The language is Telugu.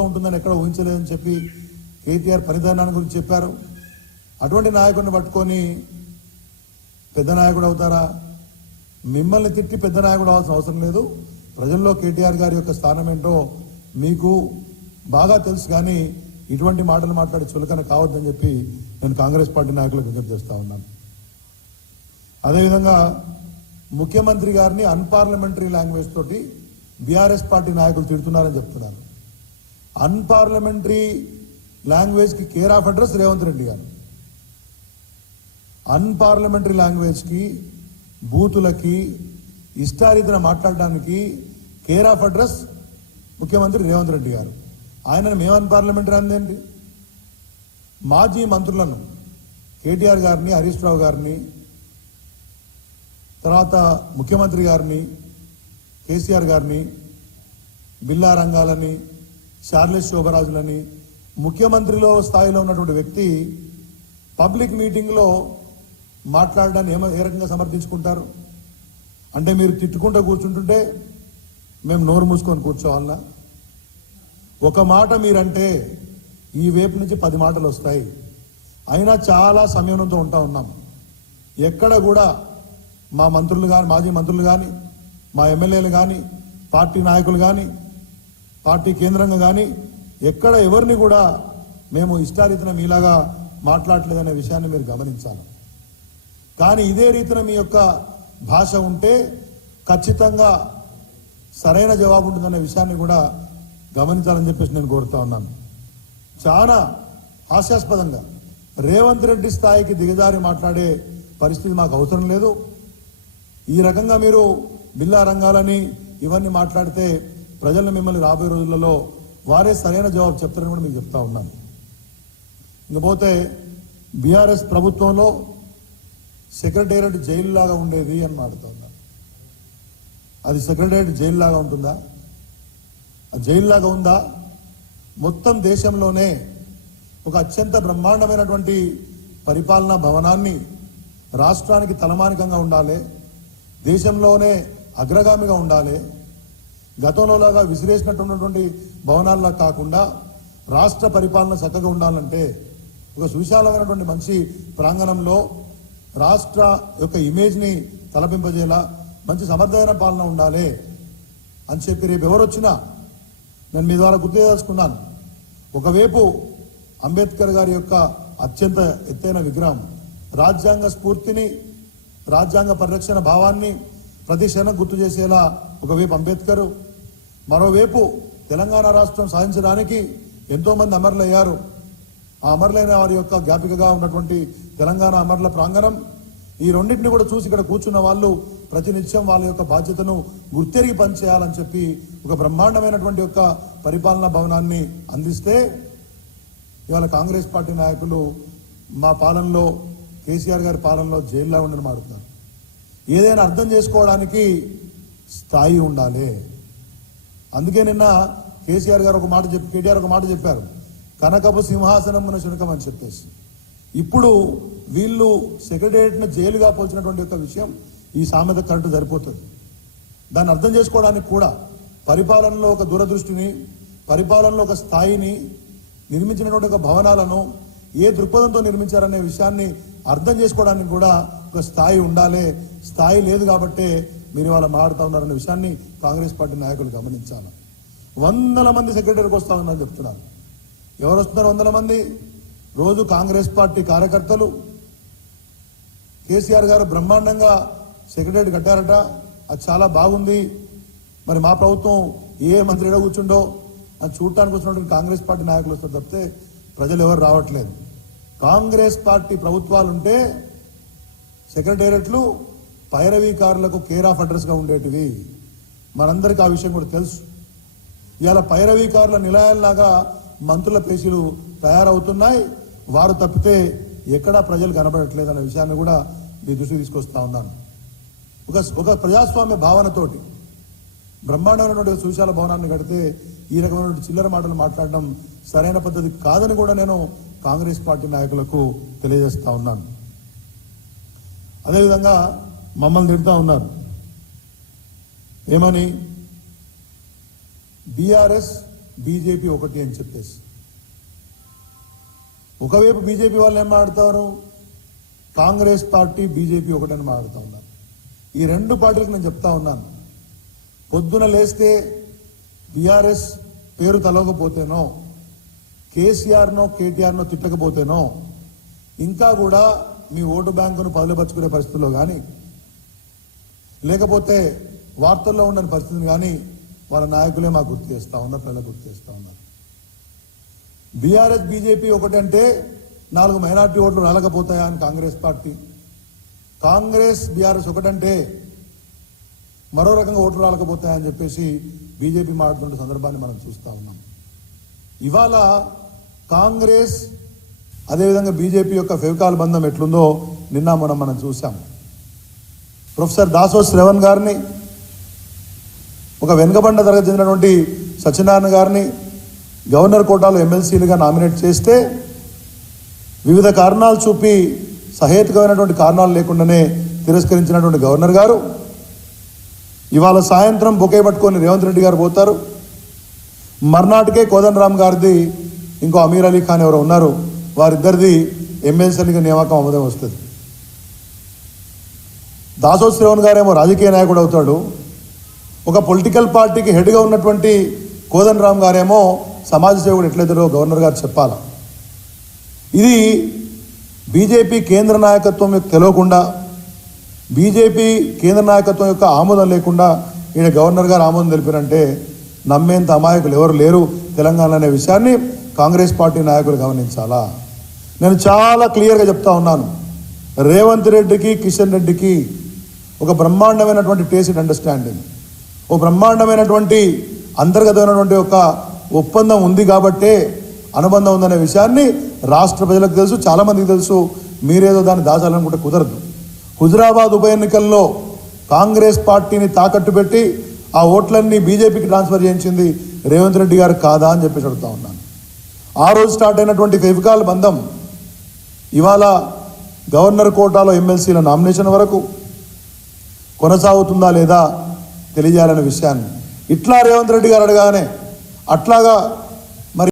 ప్రభుత్వం ఉంటుందని ఎక్కడ ఊహించలేదని చెప్పి కేటీఆర్ పనిదానాన్ని గురించి చెప్పారు. అటువంటి నాయకుడిని పట్టుకొని పెద్ద నాయకుడు అవుతారా? మిమ్మల్ని తిట్టి పెద్ద నాయకుడు అవ్వాల్సిన అవసరం లేదు. ప్రజల్లో కేటీఆర్ గారి యొక్క స్థానం ఏంటో మీకు బాగా తెలుసు. కానీ ఇటువంటి మాటలు మాట్లాడి చులకన కావద్దని చెప్పి నేను కాంగ్రెస్ పార్టీ నాయకులకు విజ్ఞప్తి చేస్తా ఉన్నాను. అదేవిధంగా ముఖ్యమంత్రి గారిని అన్పార్లమెంటరీ లాంగ్వేజ్ తోటి బీఆర్ఎస్ పార్టీ నాయకులు తిడుతున్నారని చెప్తున్నారు. అన్పార్లమెంటరీ లాంగ్వేజ్కి care of address Revanth Reddy గారు. అన్పార్లమెంటరీ లాంగ్వేజ్కి, బూతులకి, ఇష్టారీతిన మాట్లాడడానికి కేర్ ఆఫ్ అడ్రస్ ముఖ్యమంత్రి రేవంత్ రెడ్డి గారు. ఆయనను మేము అన్పార్లమెంటరీ అందేంటి? మాజీ మంత్రులను కేటీఆర్ గారిని, హరీష్ రావు గారిని, తర్వాత ముఖ్యమంత్రి గారిని, కేసీఆర్ గారిని, బిల్లా రంగాలని, చార్లెస్ శోభరాజులని, ముఖ్యమంత్రిలో స్థాయిలో ఉన్నటువంటి వ్యక్తి పబ్లిక్ మీటింగ్లో మాట్లాడడాన్ని ఏ రకంగా సమర్థించుకుంటారు? అంటే మీరు తిట్టుకుంటూ కూర్చుంటుంటే మేము నోరు మూసుకొని కూర్చోవాలన్నా? ఒక మాట మీరంటే ఈ వైపు నుంచి 10 మాటలు వస్తాయి. అయినా చాలా సంయమనంతో ఉన్నాం. ఎక్కడ కూడా మా మంత్రులు కానీ, మాజీ మంత్రులు కానీ, మా ఎమ్మెల్యేలు కానీ, పార్టీ నాయకులు కానీ, పార్టీ కేంద్రంగా కానీ ఎక్కడ ఎవరిని కూడా మేము ఇష్టారీతిన మీలాగా మాట్లాడలేదనే విషయాన్ని మీరు గమనించాలి. కానీ ఇదే రీతిన మీ యొక్క భాష ఉంటే ఖచ్చితంగా సరైన జవాబు ఉంటుందనే విషయాన్ని కూడా గమనించాలని చెప్పేసి నేను కోరుతా ఉన్నాను. చాలా హాస్యాస్పదంగా రేవంత్ రెడ్డి స్థాయికి దిగజారి మాట్లాడే పరిస్థితి మాకు అవసరం లేదు. ఈ రకంగా మీరు బిల్లా రంగాలని ఇవన్నీ మాట్లాడితే ప్రజలను మిమ్మల్ని రాబోయే రోజులలో వారే సరైన జవాబు చెప్తారని కూడా మీకు చెప్తా ఉన్నాను. ఇంకపోతే బీఆర్ఎస్ ప్రభుత్వంలో సెక్రటేరియట్ జైలు లాగా ఉండేది అని మాట్లాడుతూ ఉన్నారు. అది సెక్రటేరియట్ జైలు లాగా ఉంటుందా? జైలు లాగా ఉందా? మొత్తం దేశంలోనే ఒక అత్యంత బ్రహ్మాండమైనటువంటి పరిపాలనా భవనాన్ని రాష్ట్రానికి తలమానికంగా ఉండాలి, దేశంలోనే అగ్రగామిగా ఉండాలి. గతంలోలాగా విసిరేసినటువంటి భవనాల్లో కాకుండా రాష్ట్ర పరిపాలన చక్కగా ఉండాలంటే ఒక సువిశాలమైనటువంటి మంచి ప్రాంగణంలో రాష్ట్ర యొక్క ఇమేజ్ని తలపింపజేలా మంచి సమర్థమైన పాలన ఉండాలి అని చెప్పి రేపు ఎవరు వచ్చినా నేను మీ ద్వారా గుర్తు చేసుకున్నాను. ఒకవైపు అంబేద్కర్ గారి యొక్క అత్యంత ఎత్తైన విగ్రహం రాజ్యాంగ స్ఫూర్తిని, రాజ్యాంగ పరిరక్షణ భావాన్ని ప్రతి క్షణం గుర్తు చేసేలా ఒకవైపు అంబేద్కర్, మరోవైపు తెలంగాణ రాష్ట్రం సాధించడానికి ఎంతోమంది అమరులయ్యారు. ఆ అమరులైన వారి యొక్క జ్ఞాపికగా ఉన్నటువంటి తెలంగాణ అమరుల ప్రాంగణం, ఈ రెండింటిని కూడా చూసి ఇక్కడ కూర్చున్న వాళ్ళు ప్రతినిత్యం వాళ్ళ యొక్క బాధ్యతను గుర్తెరిగి పనిచేయాలని చెప్పి ఒక బ్రహ్మాండమైనటువంటి యొక్క పరిపాలనా భవనాన్ని అందిస్తే ఇవాళ కాంగ్రెస్ పార్టీ నాయకులు మా పాలనలో, కేసీఆర్ గారి పాలనలో జైల్లో ఉండని మారుతున్నారు. ఏదైనా అర్థం చేసుకోవడానికి స్థాయి ఉండాలి. అందుకే నిన్న కేసీఆర్ గారు ఒక మాట కేటీఆర్ ఒక మాట చెప్పారు, కనకపు సింహాసనమున శునకం అని చెప్పేసి. ఇప్పుడు వీళ్ళు సెక్రటేరియట్ను జైలుగా పోల్చినటువంటి యొక్క విషయం ఈ సామెత కరెక్ట్ సరిపోతుంది. దాన్ని అర్థం చేసుకోవడానికి కూడా పరిపాలనలో ఒక దూరదృష్టిని, పరిపాలనలో ఒక స్థాయిని, నిర్మించినటువంటి ఒక భవనాలను ఏ దృక్పథంతో నిర్మించారనే విషయాన్ని అర్థం చేసుకోవడానికి కూడా ఒక స్థాయి ఉండాలి. స్థాయి లేదు కాబట్టే మీరు ఇవాళ మాట్లాడుతూ ఉన్నారనే విషయాన్ని కాంగ్రెస్ పార్టీ నాయకులు గమనించాలి. 100 మంది సెక్రటరీకి వస్తూ ఉన్నారని చెప్తున్నారు. ఎవరు వస్తున్నారు 100 మంది? రోజు కాంగ్రెస్ పార్టీ కార్యకర్తలు. కేసీఆర్ గారు బ్రహ్మాండంగా సెక్రటరీ కట్టారట, అది చాలా బాగుంది. మరి మా ప్రభుత్వం ఏ మంత్రి ఎడ కూర్చుండో అది చూడటానికి వచ్చినటువంటి కాంగ్రెస్ పార్టీ నాయకులు వస్తారు తప్పితే ప్రజలు ఎవరు రావట్లేదు. కాంగ్రెస్ పార్టీ ప్రభుత్వాలు ఉంటే సెక్రటేరియట్లు పైరవీకారులకు కేర్ ఆఫ్ అడ్రస్గా ఉండేటివి. మనందరికీ ఆ విషయం కూడా తెలుసు. ఇవాళ పైరవీకారుల నిలయాల్లాగా మంత్రుల పేషీలు తయారవుతున్నాయి. వారు తప్పితే ఎక్కడా ప్రజలు కనబడట్లేదు అనే విషయాన్ని కూడా మీ దృష్టికి తీసుకొస్తా ఉన్నాను. ఒక ప్రజాస్వామ్య భావనతోటి బ్రహ్మాండమైనటువంటి సువిశాల భవనాన్ని కడితే ఈ రకమైనటువంటి చిల్లర మాటలు మాట్లాడడం సరైన పద్ధతి కాదని కూడా నేను కాంగ్రెస్ పార్టీ నాయకులకు తెలియజేస్తా ఉన్నాను. అదేవిధంగా మమ్మల్ని తిడుతూ ఉన్నారు. ఏమని? బీఆర్ఎస్ బీజేపీ ఒకటి అని చెప్పేసి. ఒకవైపు బీజేపీ వాళ్ళు ఏం మాట్లాడతారు, కాంగ్రెస్ పార్టీ బీజేపీ ఒకటని మాట్లాడుతూ ఉన్నారు. ఈ రెండు పార్టీలకు నేను చెప్తా ఉన్నాను, పొద్దున లేస్తే బీఆర్ఎస్ పేరు తలవకపోతేనో, కేసీఆర్నో కేటీఆర్నో తిట్టకపోతేనో, ఇంకా కూడా మీ ఓటు బ్యాంకును పదులుపరుచుకునే పరిస్థితుల్లో కానీ, లేకపోతే వార్తల్లో ఉండని పరిస్థితిని కానీ వాళ్ళ నాయకులే మాకు గుర్తు చేస్తూ ఉన్నారు, ప్రజలకు గుర్తు చేస్తూ ఉన్నారు. బీఆర్ఎస్ బీజేపీ ఒకటంటే 4 మైనార్టీ ఓట్లు రాలకపోతాయా అని కాంగ్రెస్ పార్టీ, కాంగ్రెస్ బీఆర్ఎస్ ఒకటంటే మరో రకంగా ఓట్లు రాలకపోతాయని చెప్పేసి బీజేపీ మాట్లాడుతున్న సందర్భాన్ని మనం చూస్తూ ఉన్నాం. ఇవాళ కాంగ్రెస్ అదేవిధంగా బీజేపీ యొక్క ఫెవికాల్ బంధం ఎట్లుందో నిన్న మనం చూసాం. ప్రొఫెసర్ దాసో శ్రవణ్ గారిని, ఒక వెనుకబడిన తరగతి చెందినటువంటి సత్యనారాయణ గారిని గవర్నర్ కోటాలో ఎమ్మెల్సీలుగా నామినేట్ చేస్తే వివిధ కారణాలు చూపి సహేతుకమైనటువంటి కారణాలు లేకుండానే తిరస్కరించినటువంటి గవర్నర్ గారు ఇవాళ సాయంత్రం బొకే పట్టుకొని రేవంత్ రెడ్డి గారు పోతారు. మర్నాటికే కోదండరామ్ గారిది, ఇంకో అమీర్ అలీ ఖాన్ ఎవరో ఉన్నారు, వారిద్దరిది ఎమ్మెల్సీలుగా నియామకం అవ్వడం వస్తుంది. దాసో శ్రవణ్ గారేమో రాజకీయ నాయకుడు అవుతాడు, ఒక పొలిటికల్ పార్టీకి హెడ్గా ఉన్నటువంటి కోదండరామ్ గారేమో సమాజ సేవకుడు ఎట్లయితారో గవర్నర్ గారు చెప్పాలి. ఇది బీజేపీ కేంద్ర నాయకత్వం యొక్క తెలియకుండా, బీజేపీ కేంద్ర నాయకత్వం యొక్క ఆమోదం లేకుండా ఈయన గవర్నర్ గారు ఆమోదం తెలిపారంటే నమ్మేంత అమాయకులు ఎవరు లేరు తెలంగాణ అనే విషయాన్ని కాంగ్రెస్ పార్టీ నాయకులు గమనించాలా. నేను చాలా క్లియర్గా చెప్తా ఉన్నాను, రేవంత్ రెడ్డికి కిషన్ రెడ్డికి ఒక బ్రహ్మాండమైనటువంటి టేసిడ్ అండర్స్టాండింగ్, ఓ బ్రహ్మాండమైనటువంటి అంతర్గతమైనటువంటి ఒక ఒప్పందం ఉంది కాబట్టే అనుబంధం ఉందనే విషయాన్ని రాష్ట్ర ప్రజలకు తెలుసు, చాలామందికి తెలుసు. మీరేదో దాన్ని దాచాలనుకుంటే కుదరదు. హుజురాబాద్ ఉప ఎన్నికల్లో కాంగ్రెస్ పార్టీని తాకట్టు పెట్టి ఆ ఓట్లన్నీ బీజేపీకి ట్రాన్స్ఫర్ చేయించింది రేవంత్ రెడ్డి గారు కాదా అని చెప్పేసి అడుగుతా ఉన్నాను. ఆ రోజు స్టార్ట్ అయినటువంటి ఫెవికాల్ బంధం ఇవాళ గవర్నర్ కోటాలో ఎమ్మెల్సీల నామినేషన్ వరకు కొనసాగుతుందా లేదా తెలియజేయాలనే విషయాన్ని ఇట్లా రేవంత్ రెడ్డి గారు అడగానే అట్లాగా